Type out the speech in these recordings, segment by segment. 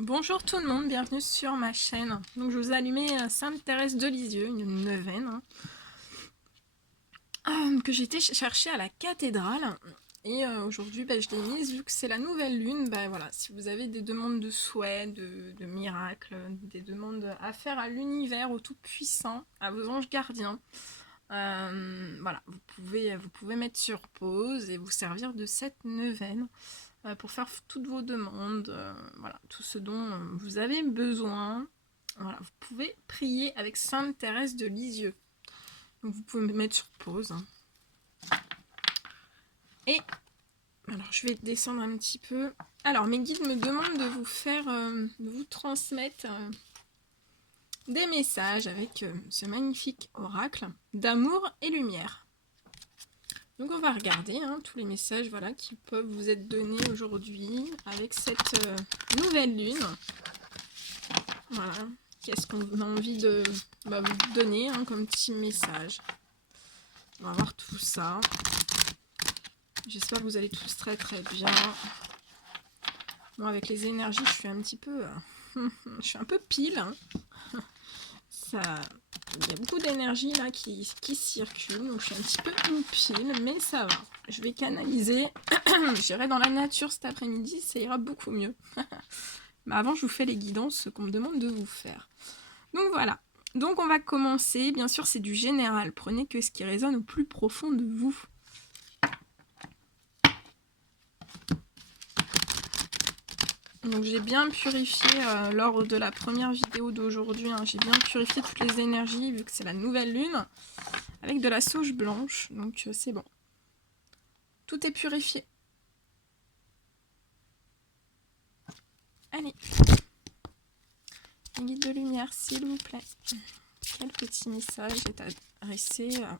Bonjour tout le monde, bienvenue sur ma chaîne. Donc je vous ai allumé Sainte Thérèse de Lisieux, une neuvaine que j'ai été chercher à la cathédrale. Et aujourd'hui je l'ai mise vu que c'est la nouvelle lune. Voilà, si vous avez des demandes de souhaits, de miracles, des demandes à faire à l'univers, au Tout-Puissant, à vos anges gardiens, voilà, vous pouvez mettre sur pause et vous servir de cette neuvaine pour faire toutes vos demandes, voilà, tout ce dont vous avez besoin. Voilà, vous pouvez prier avec Sainte Thérèse de Lisieux. Donc vous pouvez me mettre sur pause. Et alors je vais descendre un petit peu. Alors mes guides me demandent de vous faire, de vous transmettre des messages avec ce magnifique oracle d'amour et lumière. Donc on va regarder tous les messages voilà, qui peuvent vous être donnés aujourd'hui avec cette nouvelle lune. Voilà, qu'est-ce qu'on a envie de vous donner comme petit message. On va voir tout ça. J'espère que vous allez tous très très bien. Bon, avec les énergies, je suis un petit peu... je suis un peu pile. Ça, il y a beaucoup d'énergie là qui circule, donc je suis un petit peu une pile, mais ça va. Je vais canaliser. J'irai dans la nature cet après-midi, ça ira beaucoup mieux. Mais avant, je vous fais les guidances qu'on me demande de vous faire. Donc voilà. Donc on va commencer. Bien sûr, c'est du général. Prenez que ce qui résonne au plus profond de vous. Donc j'ai bien purifié lors de la première vidéo d'aujourd'hui. J'ai bien purifié toutes les énergies vu que c'est la nouvelle lune. Avec de la sauge blanche. Donc c'est bon. Tout est purifié. Allez. Guide de lumière, s'il vous plaît. Quel petit message est adressé voilà.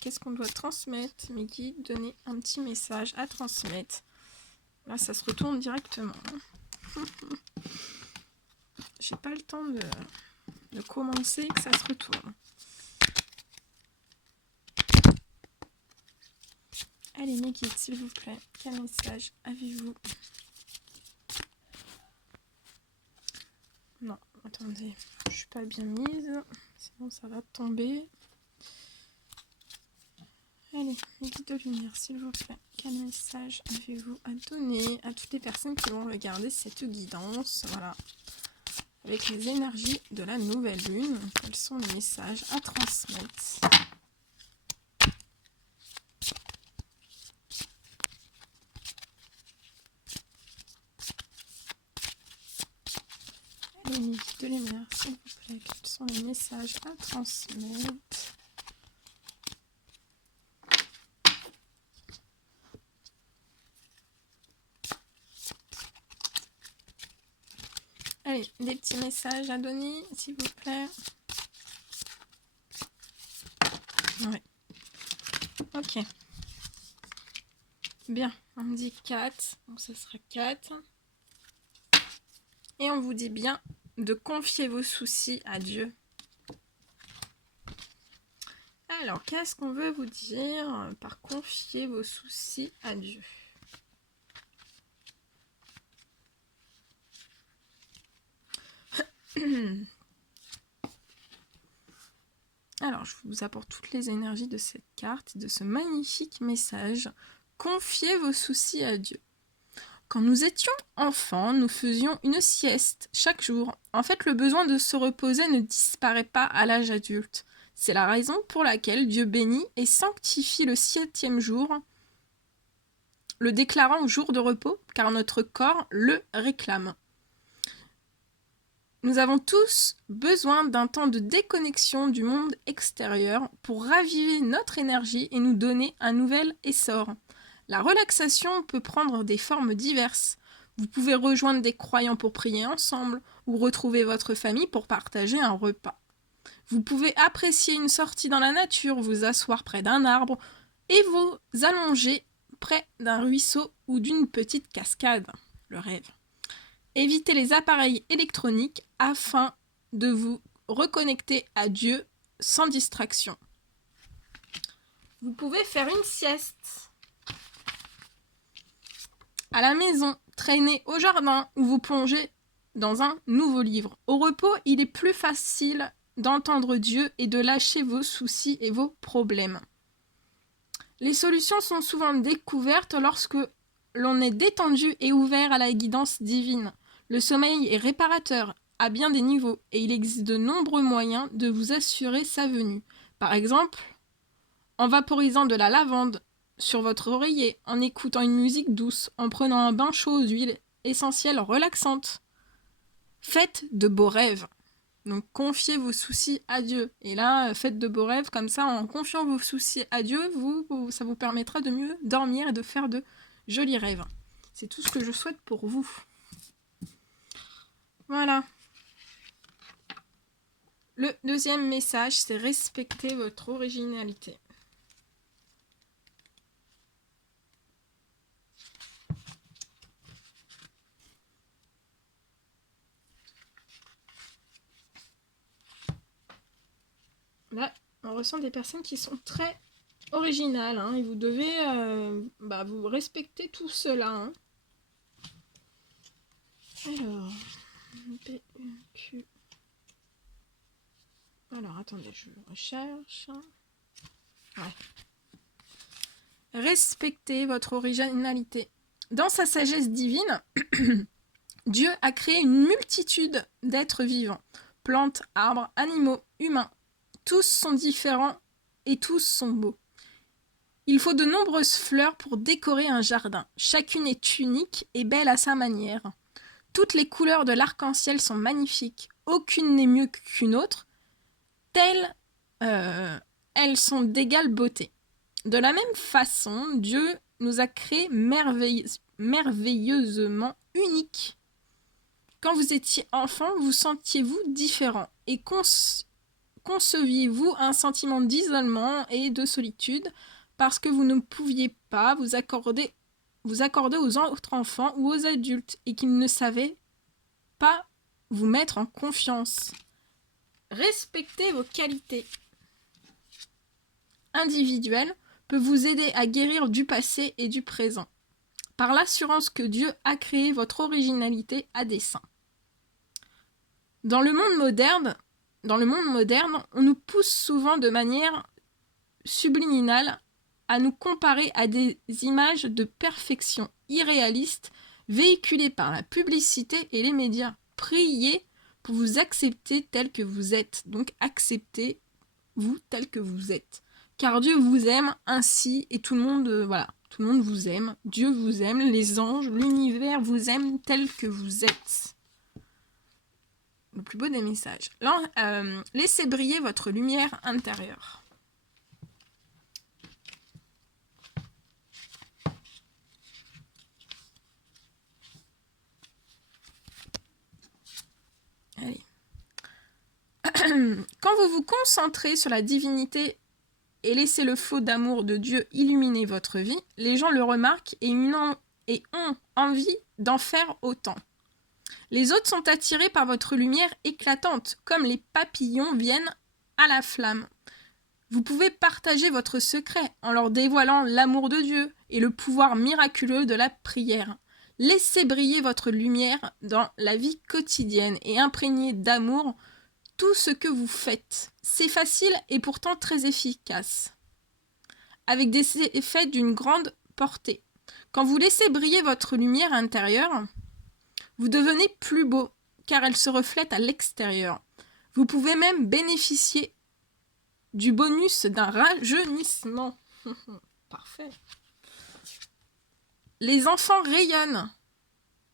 Qu'est-ce qu'on doit transmettre? Mes guides, donnez un petit message à transmettre. Là, ça se retourne directement. J'ai pas le temps de commencer que ça se retourne. Allez, mes guides, s'il vous plaît. Quel message avez-vous? Non, attendez. Je suis pas bien mise. Sinon, ça va tomber. Allez, mes guides de lumière, s'il vous plaît. Quel message avez-vous à donner à toutes les personnes qui vont regarder cette guidance? Voilà. Avec les énergies de la nouvelle lune, quels sont les messages à transmettre? Allez, mes guides de lumière, s'il vous plaît. Quels sont les messages à transmettre? Allez, des petits messages à donner, s'il vous plaît. Ouais. Ok. Bien, on me dit 4, donc ce sera 4. Et on vous dit bien de confier vos soucis à Dieu. Alors, qu'est-ce qu'on veut vous dire par confier vos soucis à Dieu? Alors, je vous apporte toutes les énergies de cette carte, de ce magnifique message. Confiez vos soucis à Dieu. Quand nous étions enfants, nous faisions une sieste chaque jour. En fait, le besoin de se reposer ne disparaît pas à l'âge adulte. C'est la raison pour laquelle Dieu bénit et sanctifie le 7e jour, le déclarant jour de repos, car notre corps le réclame. Nous avons tous besoin d'un temps de déconnexion du monde extérieur pour raviver notre énergie et nous donner un nouvel essor. La relaxation peut prendre des formes diverses. Vous pouvez rejoindre des croyants pour prier ensemble ou retrouver votre famille pour partager un repas. Vous pouvez apprécier une sortie dans la nature, vous asseoir près d'un arbre et vous allonger près d'un ruisseau ou d'une petite cascade. Le rêve. Évitez les appareils électroniques afin de vous reconnecter à Dieu sans distraction. Vous pouvez faire une sieste à la maison, traîner au jardin ou vous plonger dans un nouveau livre. Au repos, il est plus facile d'entendre Dieu et de lâcher vos soucis et vos problèmes. Les solutions sont souvent découvertes lorsque l'on est détendu et ouvert à la guidance divine. Le sommeil est réparateur à bien des niveaux et il existe de nombreux moyens de vous assurer sa venue. Par exemple, en vaporisant de la lavande sur votre oreiller, en écoutant une musique douce, en prenant un bain chaud aux huiles essentielles relaxantes. Faites de beaux rêves. Donc confiez vos soucis à Dieu. Et là, faites de beaux rêves comme ça, en confiant vos soucis à Dieu, ça vous permettra de mieux dormir et de faire de jolis rêves. C'est tout ce que je souhaite pour vous. Voilà. Le deuxième message, c'est respecter votre originalité. Là, on ressent des personnes qui sont très originales, hein, et vous devez vous respecter tout cela. Hein. Alors, PQ. Alors, attendez, je recherche. Ouais. Respectez votre originalité. Dans sa sagesse divine, Dieu a créé une multitude d'êtres vivants, plantes, arbres, animaux, humains. Tous sont différents et tous sont beaux. Il faut de nombreuses fleurs pour décorer un jardin. Chacune est unique et belle à sa manière. Toutes les couleurs de l'arc-en-ciel sont magnifiques. Aucune n'est mieux qu'une autre. Telles, elles sont d'égale beauté. De la même façon, Dieu nous a créés merveilleusement uniques. Quand vous étiez enfant, vous sentiez-vous différent et conceviez-vous un sentiment d'isolement et de solitude parce que vous ne pouviez pas vous accorder aux autres enfants ou aux adultes et qu'ils ne savaient pas vous mettre en confiance. Respectez vos qualités individuelles peut vous aider à guérir du passé et du présent, par l'assurance que Dieu a créé votre originalité à dessein. Dans le monde moderne, on nous pousse souvent de manière subliminale à nous comparer à des images de perfection irréalistes véhiculées par la publicité et les médias. Priez pour vous accepter tel que vous êtes. Donc acceptez-vous tel que vous êtes. Car Dieu vous aime ainsi et tout le monde vous aime. Dieu vous aime, les anges, l'univers vous aime tel que vous êtes. Le plus beau des messages. Là, laissez briller votre lumière intérieure. Allez. Quand vous vous concentrez sur la divinité et laissez le flot d'amour de Dieu illuminer votre vie, les gens le remarquent et ont envie d'en faire autant. Les autres sont attirés par votre lumière éclatante, comme les papillons viennent à la flamme. Vous pouvez partager votre secret en leur dévoilant l'amour de Dieu et le pouvoir miraculeux de la prière. Laissez briller votre lumière dans la vie quotidienne et imprégnez d'amour tout ce que vous faites. C'est facile et pourtant très efficace, avec des effets d'une grande portée. Quand vous laissez briller votre lumière intérieure, vous devenez plus beau, car elle se reflète à l'extérieur. Vous pouvez même bénéficier du bonus d'un rajeunissement. Parfait. Les enfants rayonnent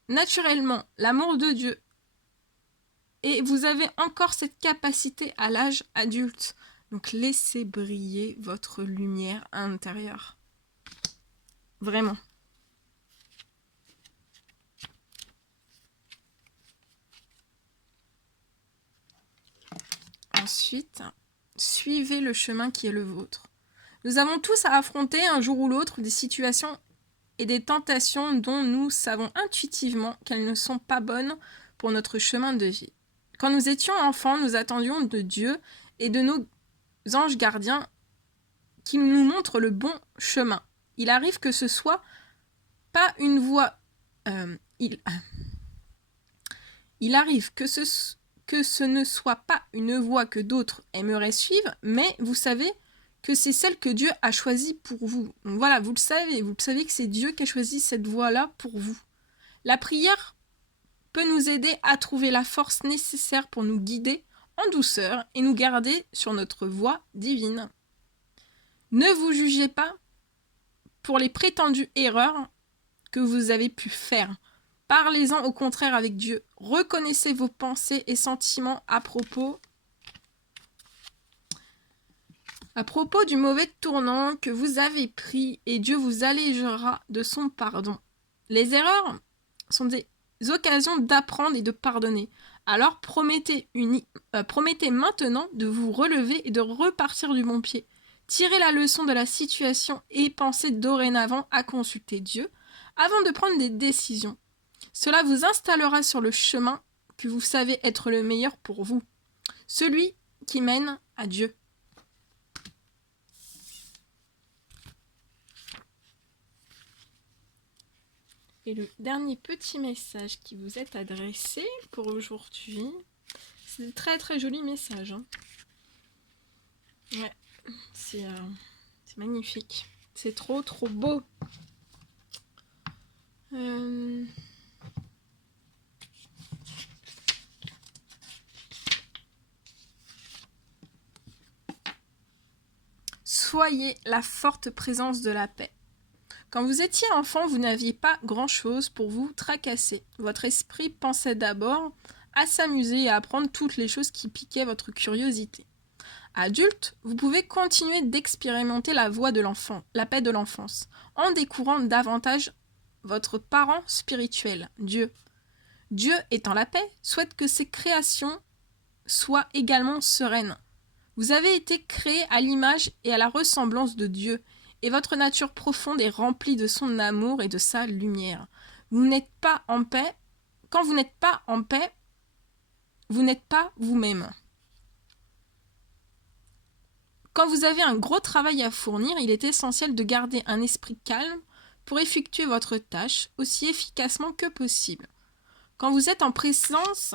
naturellement l'amour de Dieu. Et vous avez encore cette capacité à l'âge adulte. Donc laissez briller votre lumière intérieure. Vraiment. Ensuite, suivez le chemin qui est le vôtre. Nous avons tous à affronter un jour ou l'autre des situations et des tentations dont nous savons intuitivement qu'elles ne sont pas bonnes pour notre chemin de vie. Quand nous étions enfants, nous attendions de Dieu et de nos anges gardiens qu'ils nous montrent le bon chemin. Il arrive que ce soit pas une voie... Il arrive que ce ne soit pas une voie que d'autres aimeraient suivre, mais vous savez que c'est celle que Dieu a choisie pour vous. Donc voilà, vous savez que c'est Dieu qui a choisi cette voie-là pour vous. La prière peut nous aider à trouver la force nécessaire pour nous guider en douceur et nous garder sur notre voie divine. Ne vous jugez pas pour les prétendues erreurs que vous avez pu faire. Parlez-en au contraire avec Dieu. Reconnaissez vos pensées et sentiments à propos du mauvais tournant que vous avez pris et Dieu vous allégera de son pardon. Les erreurs sont des occasions d'apprendre et de pardonner. Alors promettez maintenant de vous relever et de repartir du bon pied. Tirez la leçon de la situation et pensez dorénavant à consulter Dieu avant de prendre des décisions. Cela vous installera sur le chemin que vous savez être le meilleur pour vous, celui qui mène à Dieu. Et le dernier petit message qui vous est adressé pour aujourd'hui, c'est un très très joli message. Hein. Ouais, c'est magnifique. C'est trop trop beau. Soyez la forte présence de la paix. Quand vous étiez enfant, vous n'aviez pas grand-chose pour vous tracasser. Votre esprit pensait d'abord à s'amuser et à apprendre toutes les choses qui piquaient votre curiosité. Adulte, vous pouvez continuer d'expérimenter la voie de l'enfant, la paix de l'enfance, en découvrant davantage votre parent spirituel, Dieu. Dieu, étant la paix, souhaite que ses créations soient également sereines. Vous avez été créé à l'image et à la ressemblance de Dieu, et votre nature profonde est remplie de son amour et de sa lumière. Vous n'êtes pas en paix. Quand vous n'êtes pas en paix, vous n'êtes pas vous-même. Quand vous avez un gros travail à fournir, il est essentiel de garder un esprit calme pour effectuer votre tâche aussi efficacement que possible. Quand vous êtes en présence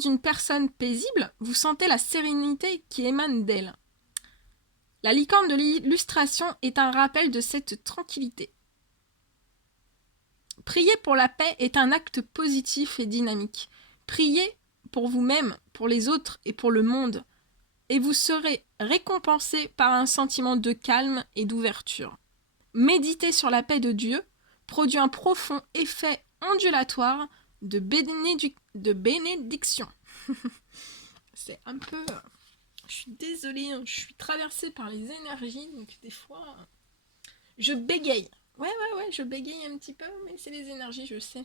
d'une personne paisible, vous sentez la sérénité qui émane d'elle. La licorne de l'illustration est un rappel de cette tranquillité. Prier pour la paix est un acte positif et dynamique. Priez pour vous-même, pour les autres et pour le monde, et vous serez récompensé par un sentiment de calme et d'ouverture. Méditer sur la paix de Dieu produit un profond effet ondulatoire de bénédiction. C'est un peu... Je suis désolée, je suis traversée par les énergies, donc des fois, je bégaye. Ouais, je bégaye un petit peu, mais c'est les énergies, je sais.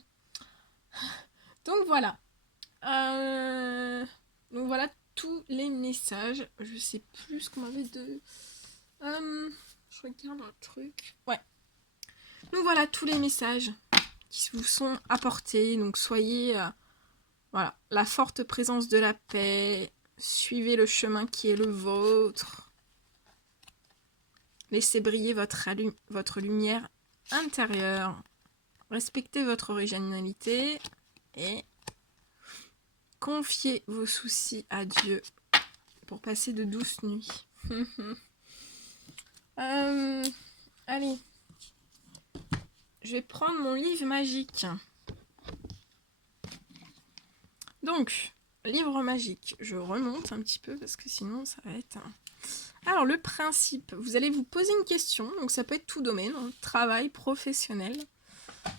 Donc voilà. Donc voilà tous les messages. Je sais plus ce qu'on m'avait de... je regarde un truc. Ouais. Donc voilà tous les messages qui vous sont apportés. Donc soyez voilà, la forte présence de la paix. Suivez le chemin qui est le vôtre. Laissez briller votre lumière intérieure. Respectez votre originalité et confiez vos soucis à Dieu pour passer de douces nuits. Allez, je vais prendre mon livre magique. Donc, livre magique, je remonte un petit peu parce que sinon ça va être... Alors, le principe, vous allez vous poser une question, donc ça peut être tout domaine, hein, travail, professionnel.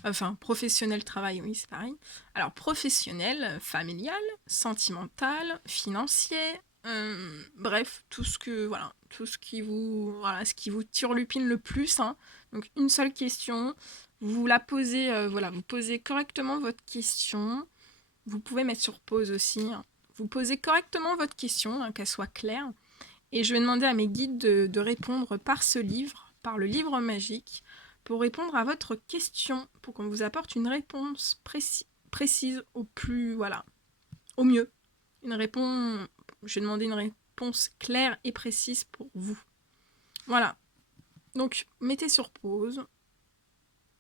Enfin, professionnel, travail, oui, c'est pareil. Alors, professionnel, familial, sentimental, financier, bref, tout ce qui vous turlupine le plus. Hein. Donc, une seule question, vous la posez, vous posez correctement votre question. Vous pouvez mettre sur pause aussi. Hein. Vous posez correctement votre question, hein, qu'elle soit claire. Et je vais demander à mes guides de répondre par ce livre, par le livre magique, pour répondre à votre question, pour qu'on vous apporte une réponse précise au mieux. Je vais demander une réponse claire et précise pour vous. Voilà. Donc, mettez sur pause,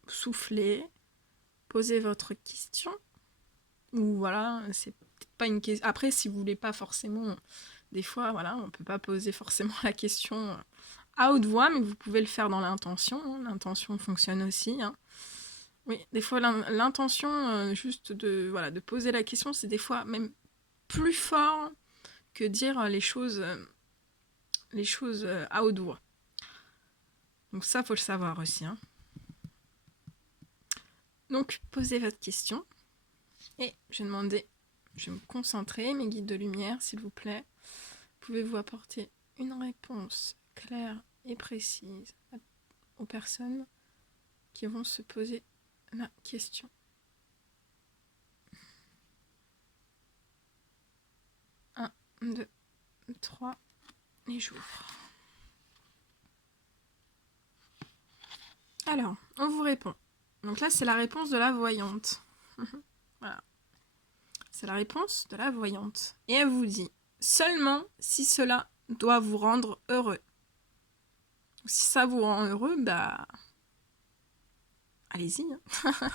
soufflez, posez votre question. Ou voilà, c'est peut-être pas une question. Après, si vous voulez pas forcément, des fois, voilà, on peut pas poser forcément la question à haute voix, mais vous pouvez le faire dans l'intention. Hein. L'intention fonctionne aussi. Hein. Oui, des fois, l'intention, juste de, voilà, de poser la question, c'est des fois même plus fort que dire les choses à haute voix. Donc ça, faut le savoir aussi. Hein. Donc, posez votre question. Et je vais me concentrer, mes guides de lumière, s'il vous plaît. Pouvez-vous apporter une réponse claire et précise aux personnes qui vont se poser la question. 1, 2, 3, et j'ouvre. Alors, on vous répond. Donc là, c'est la réponse de la voyante. Voilà. C'est la réponse de la voyante. Et elle vous dit, seulement si cela doit vous rendre heureux. Si ça vous rend heureux, bah... allez-y. Hein.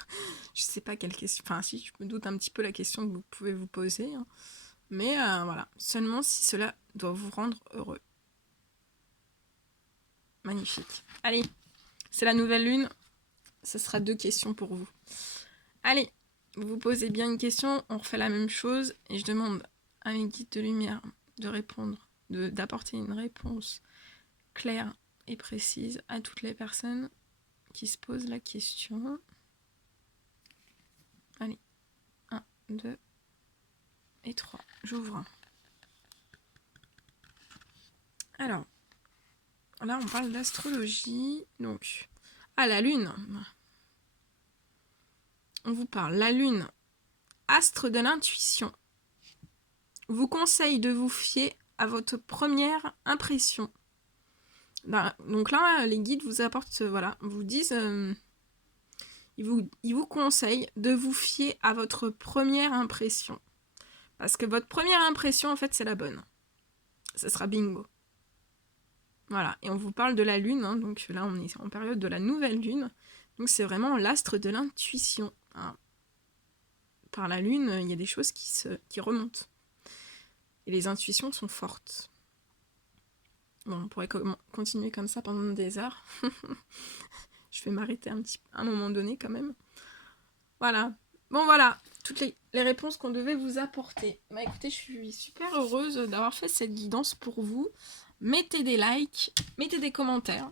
Je sais pas quelle question... Enfin, si, je me doute un petit peu la question que vous pouvez vous poser. Hein. Mais voilà, seulement si cela doit vous rendre heureux. Magnifique. Allez, c'est la nouvelle lune. Ce sera 2 questions pour vous. Allez, vous vous posez bien une question, on refait la même chose. Et je demande à mes guides de lumière de répondre, d'apporter une réponse claire et précise à toutes les personnes qui se posent la question. Allez, 1, 2 et 3. J'ouvre. Alors, là on parle d'astrologie. Donc, la lune. On vous parle, la lune, astre de l'intuition, vous conseille de vous fier à votre première impression. Donc là, les guides vous apportent, voilà, vous disent, ils vous conseillent de vous fier à votre première impression. Parce que votre première impression, en fait, c'est la bonne. Ça sera bingo. Voilà, et on vous parle de la lune, hein, donc là, on est en période de la nouvelle lune. Donc c'est vraiment l'astre de l'intuition. Hein. Par la lune, il y a des choses qui remontent. Et les intuitions sont fortes. Bon, on pourrait continuer comme ça pendant des heures. Je vais m'arrêter un moment donné quand même. Voilà. Bon voilà, toutes les réponses qu'on devait vous apporter. Bah écoutez, je suis super heureuse d'avoir fait cette guidance pour vous. Mettez des likes, mettez des commentaires.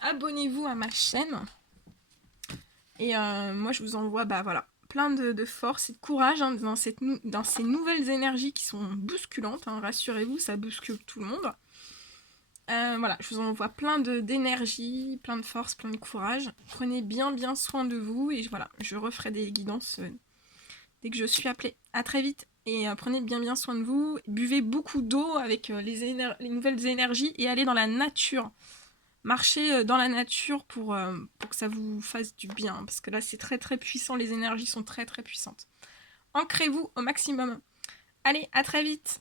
Abonnez-vous à ma chaîne. Et moi je vous envoie, bah voilà, plein de force et de courage hein, dans ces nouvelles énergies qui sont bousculantes. Hein, rassurez-vous, ça bouscule tout le monde. Voilà, je vous envoie plein d'énergie, plein de force, plein de courage. Prenez bien soin de vous et voilà, je referai des guidances dès que je suis appelée. À très vite et prenez bien soin de vous. Buvez beaucoup d'eau avec les nouvelles énergies et allez dans la nature. Marchez dans la nature pour que ça vous fasse du bien parce que là c'est très puissant, les énergies sont très puissantes. Ancrez-vous au maximum. Allez, à très vite.